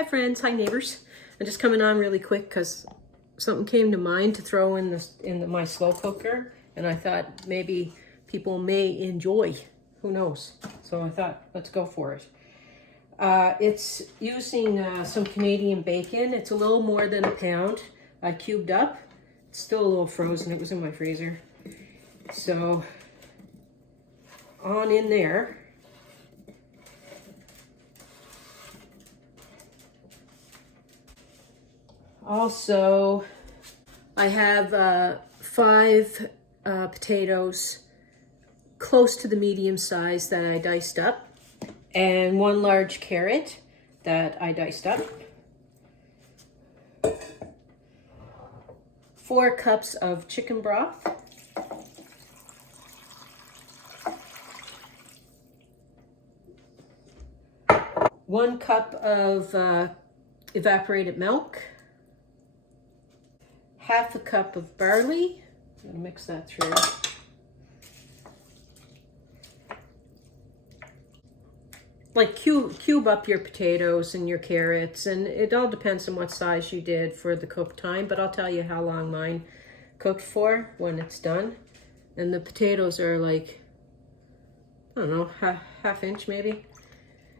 Hi friends, hi neighbors. I'm just coming on really quick because something came to mind to throw in my slow cooker, and I thought maybe people may enjoy. Who knows? So I thought, let's go for it. It's using some Canadian bacon. It's a little more than a pound. I cubed up. It's still a little frozen. It was in my freezer. So on in there. Also, I have 5 potatoes, close to the medium size, that I diced up, and 1 large carrot that I diced up. 4 cups of chicken broth. 1 cup of evaporated milk. 1/2 cup of barley. I'm gonna mix that through. Like cube up your potatoes and your carrots, and it all depends on what size you did for the cook time, but I'll tell you how long mine cooked for when it's done. And the potatoes are like, I don't know, half inch maybe.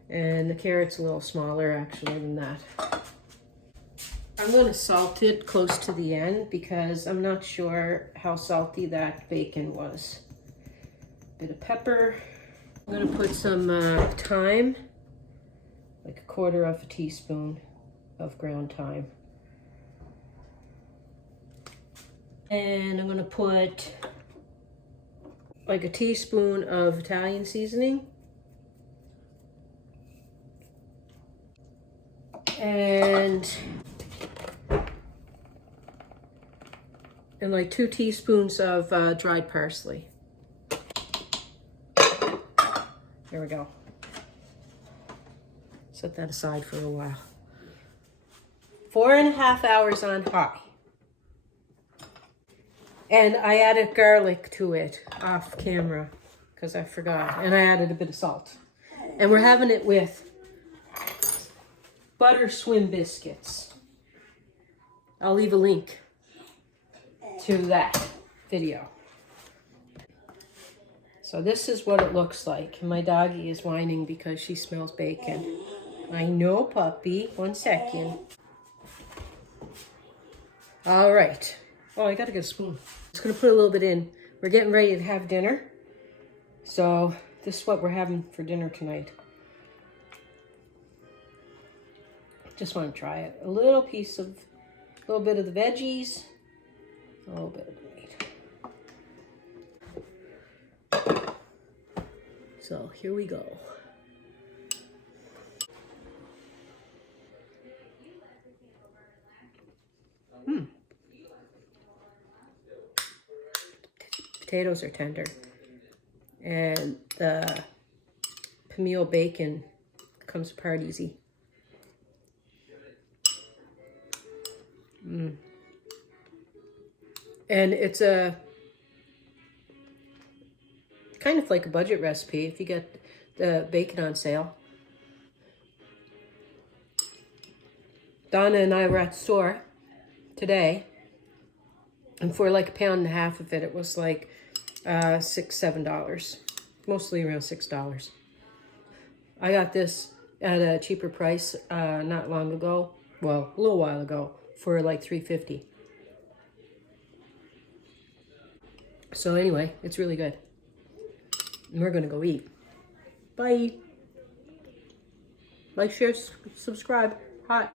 And the carrot's a little smaller actually than that. I'm going to salt it close to the end because I'm not sure how salty that bacon was. Bit of pepper. I'm going to put some thyme, like 1/4 teaspoon of ground thyme. And I'm going to put like 1 teaspoon of Italian seasoning. And like 2 teaspoons of dried parsley. There we go. Set that aside for a while. 4.5 hours on high. And I added garlic to it off camera because I forgot. And I added a bit of salt. And we're having it with butter swim biscuits. I'll leave a link to that video. So this is what it looks like. My doggie is whining because she smells bacon. I know, puppy. 1 second. All right. Oh, I gotta get a spoon. Just gonna put a little bit in. We're getting ready to have dinner. So this is what we're having for dinner tonight. Just want to try it. A little bit of the veggies, a little bit of the meat. So here we go. Potatoes are tender, and the peameal bacon comes apart easy. And it's a kind of like a budget recipe if you get the bacon on sale. Donna and I were at the store today, and for like 1.5 pounds of it, it was like $6-7, mostly around $6. I got this at a cheaper price not long ago, well, a little while ago, for like $3.50. So anyway, it's really good. And we're gonna go eat. Bye. Like, share, subscribe. Hot.